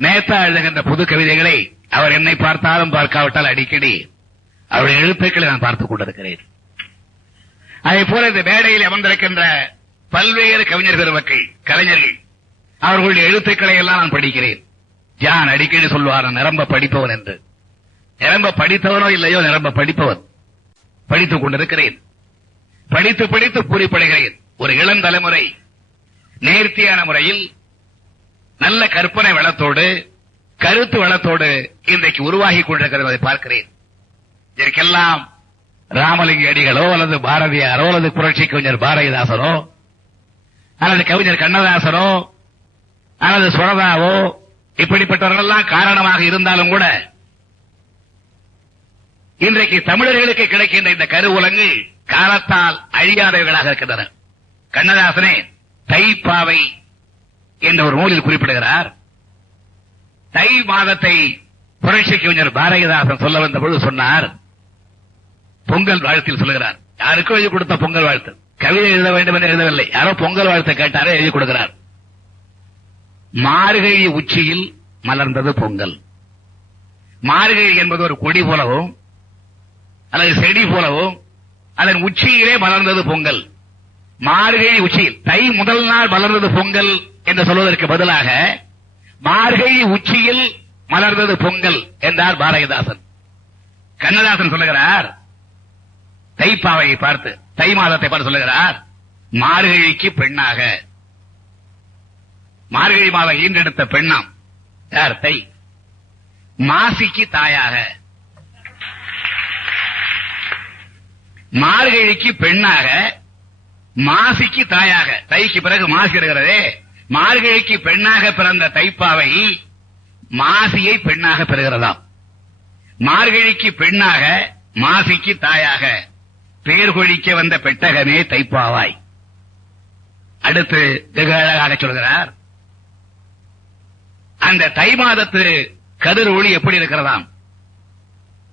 நேத்தா எழுதுகின்ற புது கவிதைகளை அவர் என்னை பார்த்தாலும் பார்க்காவிட்டால் அடிக்கடி அவருடைய எழுத்துக்களை நான் பார்த்துக் கொண்டிருக்கிறேன். அதே போல இந்த மேடையில் அமர்ந்திருக்கின்ற பல்வேறு கவிஞர் பெருமக்கள், கலைஞர்கள், அவர்களுடைய எழுத்துக்களை எல்லாம் நான் படிக்கிறேன். ஜான் அடிக்கடி சொல்வார், நான் நிரம்ப படிப்பவன் என்று. நிரம்ப படித்தவனோ இல்லையோ, நிரம்ப படிப்பவன். படித்துக் கொண்டிருக்கிறேன். படித்து படித்து பூரிப்படைகிறேன். ஒரு இளம் தலைமுறை நேர்த்தியான முறையில் நல்ல கற்பனை வளத்தோடு, கருத்து வளத்தோடு இன்றைக்கு உருவாகி கொண்டிருக்கிறது, அதை பார்க்கிறேன். இதற்கெல்லாம் ராமலிங்க அடிகளோ அல்லது பாரதியாரோ அல்லது புரட்சி கவிஞர் பாரதிதாசனோ அல்லது கவிஞர் கண்ணதாசனோ அல்லது சுரதாவோ இப்படிப்பட்டவர்கள் எல்லாம் காரணமாக இருந்தாலும் கூட இன்றைக்கு தமிழர்களுக்கு கிடைக்கின்ற இந்த கருவூலங்கள் காலத்தால் அழியாதவைகளாக இருக்கின்றன. கண்ணதாசனே தைப்பாவை என்ற ஒரு நூலில் குறிப்பிடுகிறார். தை மாதத்தை புரட்சி கவிஞர் பாரதிதாசன் சொல்ல வந்த பொழுது சொன்னார், பொங்கல் வாழ்த்தில் சொல்லுகிறார். யாருக்கும் எழுதி கொடுத்த பொங்கல் வாழ்த்து, கவிதை எழுத வேண்டும் என்று எழுதவில்லை, யாரோ பொங்கல் வாழ்த்து கேட்டாரே எழுதி கொடுக்கிறார். மார்கழி உச்சியில் மலர்ந்தது பொங்கல். மார்கழி என்பது ஒரு கொடி போலவும் அல்லது செடி போலவும் அதன் உச்சியிலே மலர்ந்தது பொங்கல். மார்கழி உச்சியில், தை முதல் நாள் மலர்ந்தது பொங்கல் என்று சொல்வதற்கு பதிலாக மார்கழி உச்சியில் மலர்ந்தது பொங்கல் என்றார் பாரதிதாசன். கண்ணதாசன் சொல்லுகிறார், தைப்பாவையை பார்த்து, தை மாதத்தை பார்த்து சொல்லுகிறார், மார்கழிக்கு பெண்ணாக, மார்கழி மாதம் ஈன்றெடுத்த பெண்ணாம் யார்? தை. மாசிக்கு தாயாக, மார்கழிக்கு பெண்ணாக, மாசிக்கு தாயாக. தைக்கு பிறகு மாசி இருக்கிறதே, மார்கழிக்கு பெண்ணாக பிறந்த தைப்பாவை மாசியை பெண்ணாக பெறுகிறதாம். மார்கழிக்கு பெண்ணாக, மாசிக்கு தாயாக, பேர் கொழிக்க வந்த பெட்டகமே தைப்பாவாய். அடுத்து வெகு அழகாக சொல்கிறார், அந்த தை மாதத்து கதிர் ஒளி எப்படி இருக்கிறதாம்.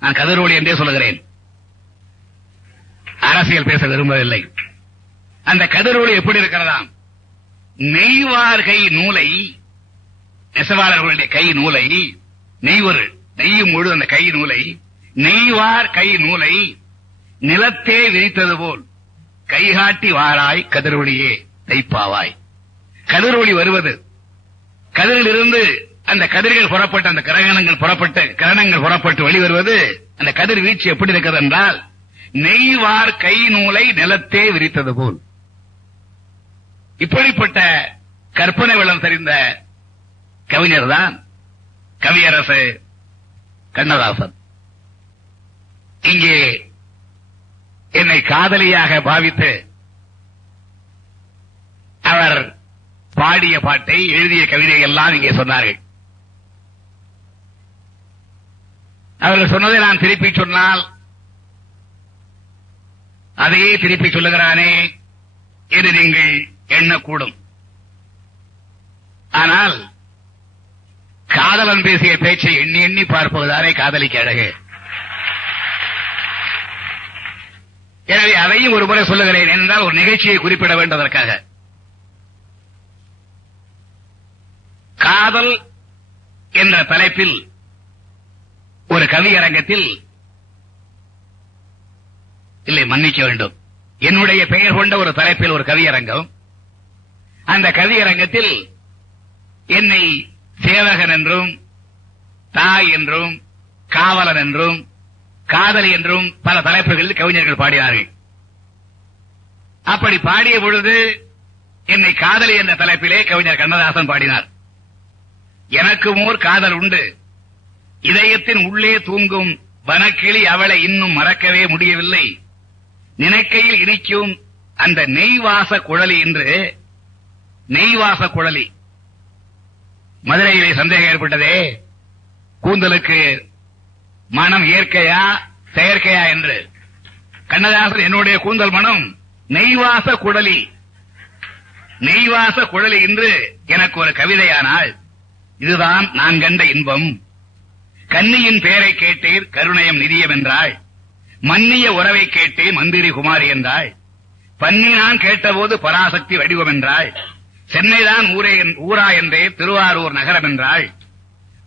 நான் கதிர் ஒளி என்றே சொல்லுகிறேன், அரசியல் பேச விரும்பவில்லை. அந்த கதிர் ஒளி எப்படி இருக்கிறதாம், நெய்வார் கை நூலை, நெசவாளர்களுடைய கை நூலை, நெய்யும் முழு அந்த கை நூலை, நெய்வார் கை நூலை நிலத்தே விரித்தது போல் கைகாட்டி வாராய் கதிரொளியே தைப்பாவாய். கதிரொளி வருவது, கதிரிலிருந்து அந்த கதிர்கள் புறப்பட்டு, அந்த கிரணங்கள் புறப்பட்டு வெளிவருவது, அந்த கதிர் வீச்சு எப்படி இருக்கிறது என்றால், நெய்வார் கை நூலை நிலத்தே விரித்தது போல். இப்படிப்பட்ட கற்பனை வளம் தெரிந்த கவிஞர் தான் கவியரசு கண்ணதாசன். இங்கே என்னை காதலியாக பாவித்து அவர் பாடிய பாட்டை, எழுதிய கவிதை எல்லாம் இங்கே சொன்னார்கள். அவர்கள் சொன்னதை நான் திருப்பி சொன்னால் அதையே திருப்பி சொல்லுகிறானே என்று நீங்கள் எண்ணக்கூடும். ஆனால் காதலன் பேசிய பேச்சை எண்ணி எண்ணி பார்ப்பதுதானே காதலிக்கு அழகு. எனவே அதையும் ஒரு முறை சொல்லுகிறேன், என்றால் ஒரு நிகழ்ச்சியை குறிப்பிட வேண்டுவதற்காக. காதல் என்ற தலைப்பில் ஒரு கவியரங்கத்தில், இல்லை மன்னிக்க வேண்டும், என்னுடைய பெயர் கொண்ட ஒரு தலைப்பில் ஒரு கவியரங்கம். அந்த கவியரங்கத்தில் என்னை சேவகன் என்றும், தாய் என்றும், காவலன் என்றும், காதலி என்றும் பல தலைப்புகளில் கவிஞர்கள் பாடினார்கள். அப்படி பாடிய பொழுது என்னை காதலி என்ற தலைப்பிலே கவிஞர் கண்ணதாசன் பாடினார். எனக்கும் ஓர் காதல் உண்டு, இதயத்தின் உள்ளே தூங்கும் வனக்கிளி அவளை இன்னும் மறக்கவே முடியவில்லை, நினைக்கையில் இனிக்கும் அந்த நெய்வாச குழலி என்று. நெய்வாச குழலி மதுரையிலே சந்தேகம் ஏற்பட்டதே, கூந்தலுக்கு மனம் இயற்கையா செயற்கையா என்று. கண்ணதாசன் என்னுடைய கூந்தல் மனம் நெய்வாச குழலி, நெய்வாச குழலி என்று எனக்கு ஒரு கவிதையானால், இதுதான் நான் கண்ட இன்பம். கன்னியின் பெயரை கேட்டீர் கருணயம் நிதியம் என்றாள், மன்னிய உறவை கேட்டேன் மந்திரி குமாரி என்றாள், பன்னி நான் கேட்டபோது பராசக்தி வடிவம் என்றாள், சென்னைதான் ஊரா என்றே திருவாரூர் நகரம் என்றாள்,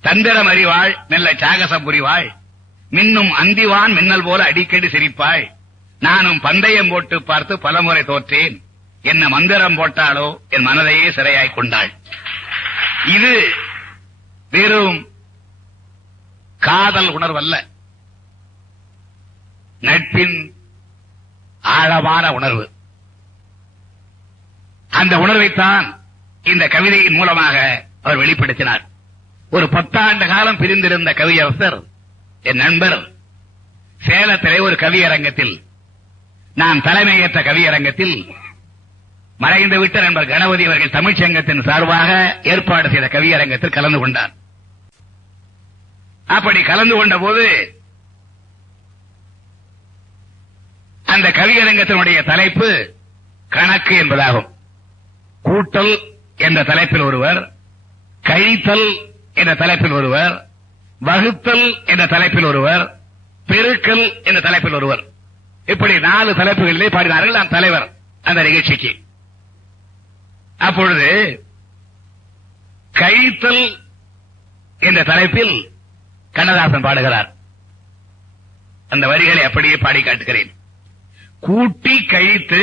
தந்திரம் அறிவாள் மெல்ல சாகசம் புரிவாள், மின்னும் அந்திவான் மின்னல் போல அடிக்கடி சிரிப்பாள், நானும் பந்தயம் போட்டு பார்த்து பலமுறை தோற்றேன், என்ன மந்திரம் போட்டாலோ என் மனதையே சிறையாய் கொண்டாள். இது வெறும் காதல் உணர்வல்ல, நட்பின் ஆழமான உணர்வு. அந்த உணர்வைத்தான் இந்த கவிதையின் மூலமாக அவர் வெளிப்படுத்தினார். ஒரு 10 ஆண்டு காலம் பிரிந்திருந்த கவியரசர் என் நண்பர் சேலத்திலே ஒரு கவியரங்கத்தில், நான் தலைமையேற்ற கவியரங்கத்தில், மறைந்துவிட்ட நண்பர் கணபதி அவர்கள் தமிழ்ச்சங்கத்தின் சார்பாக ஏற்பாடு செய்த கவியரங்கத்தில் கலந்து கொண்டார். அப்படி கலந்து கொண்ட போது அந்த கவியரங்கத்தினுடைய தலைப்பு கணக்கு என்பதாகும். கூட்டல் என்ற தலைப்பில் ஒருவர், கழித்தல் என்ற தலைப்பில் ஒருவர், வகுத்தல் என்ற தலைப்பில் ஒருவர், பெருக்கல் என்ற தலைப்பில் ஒருவர், இப்படி 4 தலைப்புகளிலே பாடினார்கள். நான் தலைவர் அந்த நிகழ்ச்சிக்கு. அப்பொழுது கழித்தல் என்ற தலைப்பில் கண்ணதாசன் பாடுகிறார். அந்த வரிகளை அப்படியே பாடி காட்டுகிறேன். கூட்டி கழித்து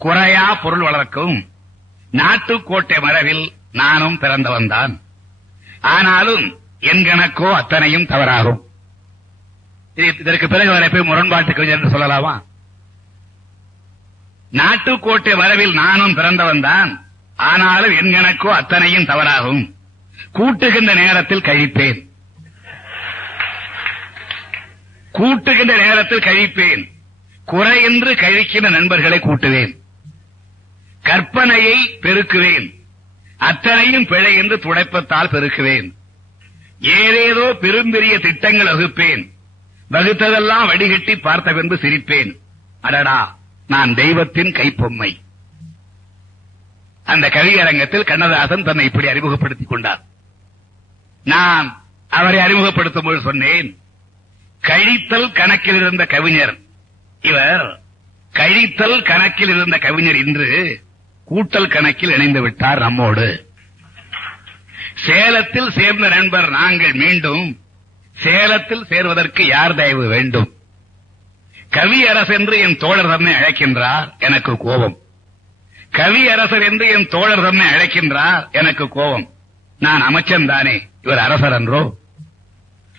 குறையா பொருள் வளர்க்கும் நாட்டுக்கோட்டை மரபில் நானும் பிறந்தவன் தான், ஆனாலும் என் கணக்கோ அத்தனையும் தவறாகும். இதற்கு பிறகு வரை போய் முரண்பாட்டு கவிஞர் என்று சொல்லலாமா? நாட்டுக்கோட்டை மரபில் நானும் பிறந்தவன் தான், ஆனாலும் என் கணக்கோ அத்தனையும் தவறாகும். கூட்டுகின்ற நேரத்தில் கழிப்பேன், கூட்டுகின்ற நேரத்தில் கழிப்பேன், குறையின்று கழிக்கின்ற நண்பர்களை கூட்டுவேன், கற்பனையை பெருக்குவேன், அத்தனையும் பிழை என்று துடைப்பத்தால் பெருக்குவேன், ஏதேதோ பெரும்பெரிய திட்டங்கள் வகுப்பேன், வகுத்ததெல்லாம் வடிகட்டி பார்த்த பின்பு சிரிப்பேன், அடடா நான் தெய்வத்தின் கைப்பொம்மை. அந்த கவியரங்கத்தில் கண்ணதாசன் தன்னை இப்படி அறிமுகப்படுத்திக் கொண்டார். நான் அவரை அறிமுகப்படுத்தும் போது சொன்னேன், கழித்தல் கணக்கில் இருந்த கவிஞர் இவர், கழித்தல் கணக்கில் இருந்த கவிஞர் இன்று கூட்டல் கணக்கில் இணைந்து விட்டார் நம்மோடு. சேலத்தில் சேர்ந்த நண்பர் நாங்கள் மீண்டும் சேலத்தில் சேர்வதற்கு யார் தயவு வேண்டும்? கவியரசர் என்று என் தோழர் தம்மை அழைக்கின்றார், எனக்கு கோபம். கவியரசர் என்று என் தோழர் தம்மை அழைக்கின்றார், எனக்கு கோபம். நான் அமைச்சன் தானே, இவர் அரசர் என்றோ?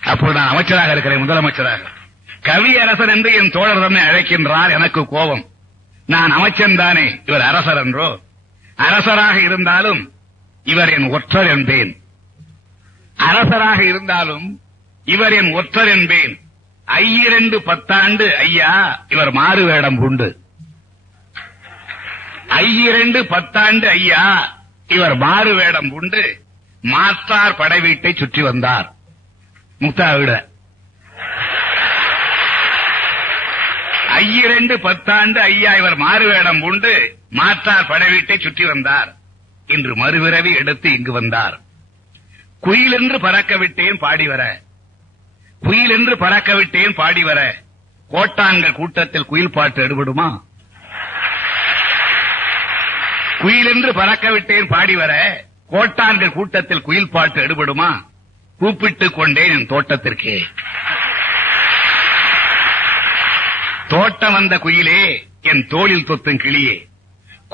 அப்போது நான் அமைச்சராக இருக்கிறேன், முதலமைச்சராக. கவியரசர் என்று என் தோழர் தம்மை அழைக்கின்றார், எனக்கு கோபம். நான் அமைச்சன் தானே, இவர் அரசர் என்றோ? அரசராக இருந்தாலும் இவர் என் ஒற்றர் என்பேன், அரசராக இருந்தாலும் இவர் என் ஒற்றர் என்பேன். 2 10 ஐயா, இவர் மாறு வேடம் உண்டு. 2 10 ஐயா, இவர் மாறு வேடம் உண்டு. மாற்றார் படை வீட்டை சுற்றி வந்தார், முக்தா விட. 2 10 ஐயா, இவர் மாறு வேடம் உண்டு, மாற்றார் படை வீட்டை சுற்றி வந்தார். இன்று மறுபிறவி எடுத்து இங்கு வந்தார். குயிலென்று பறக்க விட்டேன் பாடி வர, குயிலென்று பறக்க விட்டேன் பாடி வர, கோட்டான்கள் கூட்டத்தில் குயில் பாட்டு எடுபடுமா? குயிலென்று பறக்க விட்டேன் பாடி வர, கோட்டான்கள் கூட்டத்தில் குயில் பாட்டு எடுபடுமா? கூப்பிட்டுக் கொண்டேன் என் தோட்டத்திற்கே. தோட்டம் வந்த குயிலே, என் தோளில் தொத்தும் கிளியே,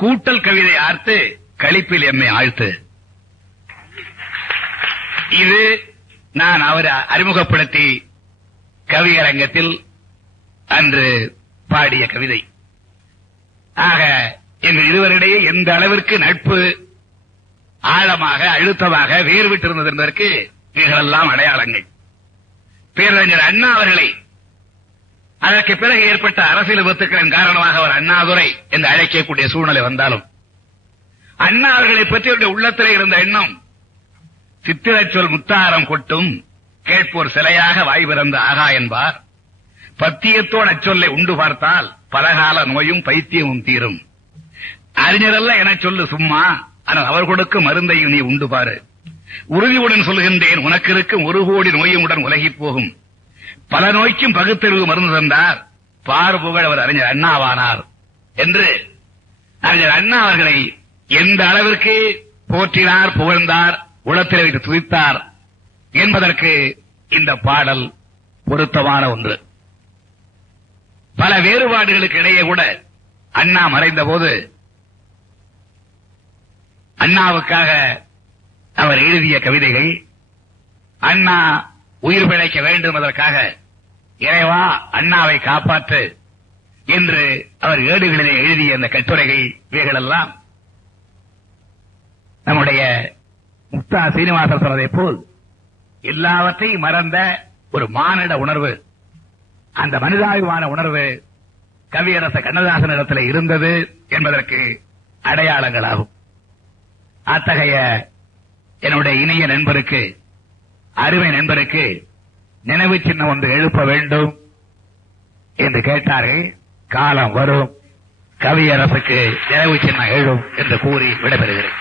கூட்டல் கவிதை ஆர்த்து களிப்பில் எம்மை ஆழ்த்து. இது நான் அவர் அறிமுகப்படுத்தி கவியரங்கத்தில் அன்று பாடிய கவிதை. ஆக எங்கள் இருவரிடையே எந்த அளவிற்கு நட்பு ஆழமாக அழுத்தமாக வேறுவிட்டிருந்தது என்பதற்கு இவைகளெல்லாம் அடையாளங்கள். பேரறிஞர் அண்ணா அவர்களை அதற்கு பிறகு ஏற்பட்ட அரசியல் விபத்துக்களின் காரணமாக அவர் அண்ணாதுரை என்று அழைக்கக்கூடிய சூழ்நிலை வந்தாலும் அண்ணா அவர்களை பற்றி உள்ளத்திலே இருந்த எண்ணம் சித்திரச் சொல் முத்தாரம் கொட்டும் கேட்போர் சிலையாக வாய் பிறந்த ஆகா என்பார். பத்தியத்தோடு அச்சொல்லை உண்டு பார்த்தால் பலகால நோயும் பைத்தியமும் தீரும். அறிஞரல்ல என சொல்லு சும்மா, ஆனால் அவர் கொடுக்கும் மருந்தையும் நீ உண்டு பாரு. உறுதியுடன் சொல்கின்றேன் உனக்கு இருக்கும் 1 கோடி நோயும் உடன் உலகிப் போகும். பல நோய்க்கும் பகுத்தறிவு மருந்து தந்தார் பார் புகழ் அவர் அறிஞர் அண்ணாவானார் என்று அறிஞர் அண்ணா அவர்களை எந்த அளவிற்கு போற்றினார், புகழ்ந்தார், உளத்தில் வைத்து துதித்தார் என்பதற்கு இந்த பாடல் பொருத்தமான ஒன்று. பல வேறுபாடுகளுக்கு இடையே கூட அண்ணா மறைந்த போது அண்ணாவுக்காக அவர் எழுதிய கவிதைகள், அண்ணா உயிர் பிழைக்க வேண்டும் என்பதற்காக இறைவா அண்ணாவை காப்பாற்று என்று அவர் ஏடுகளிலே எழுதிய அந்த கட்டுரைகள், இவைகளெல்லாம் நம்முடைய முக்தா சீனிவாசன் சொன்னதை போல் எல்லாவற்றையும் மறந்த ஒரு மானிட உணர்வு, அந்த மனிதாபிமான உணர்வு கவியரச கண்ணதாசன் இடத்தில் இருந்தது என்பதற்கு அடையாளங்களாகும். அத்தகைய என்னுடைய இனிய நண்பருக்கு, அருமை நண்பருக்கு நினைவு சின்னம் ஒன்று எழுப்ப வேண்டும் என்று கேட்டார்கள். காலம் வரும், கவியரசுக்கு நினைவு சின்னம் எழும் என்று கூறி விடைபெறுகிறேன்.